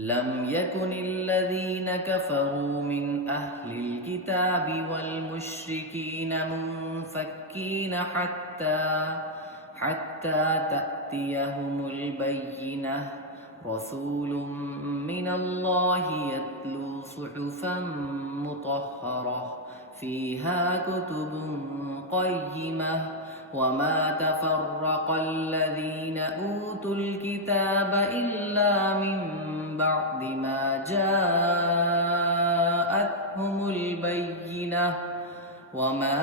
لم يكن الذين كفروا من أهل الكتاب والمشركين منفكين حتى تأتيهم البينة رسول من الله يتلو صحفا مطهرة فيها كتب قيمة وما تفرق الذين أوتوا الكتاب إلا من بعد ما جاءتهم البينة وما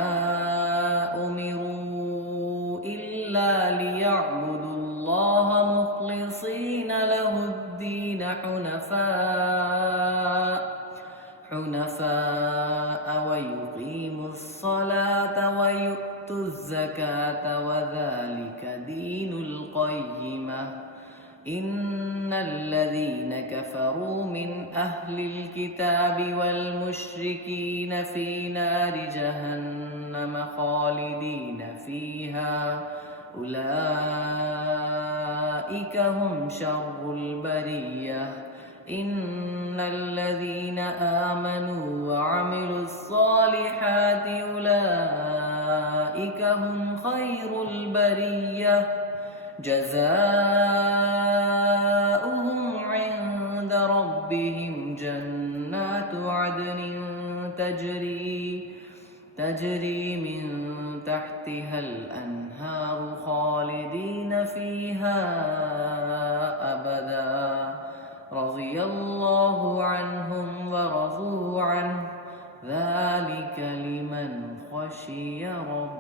أمروا إلا ليعبدوا الله مخلصين له الدين حنفاء ويقيموا الصلاة ويؤتوا الزكاة وذلك دين القيمة إن الذين كفروا من أهل الكتاب والمشركين في نار جهنم خالدين فيها أولئك هم شر البرية إن الذين آمنوا وعملوا الصالحات أولئك هم خير البرية جزاؤهم عند ربهم جنات عدن تجري من تحتها الأنهار خالدين فيها أبدا رضي الله عنهم ورضوا عنه ذلك لمن خشي ربه.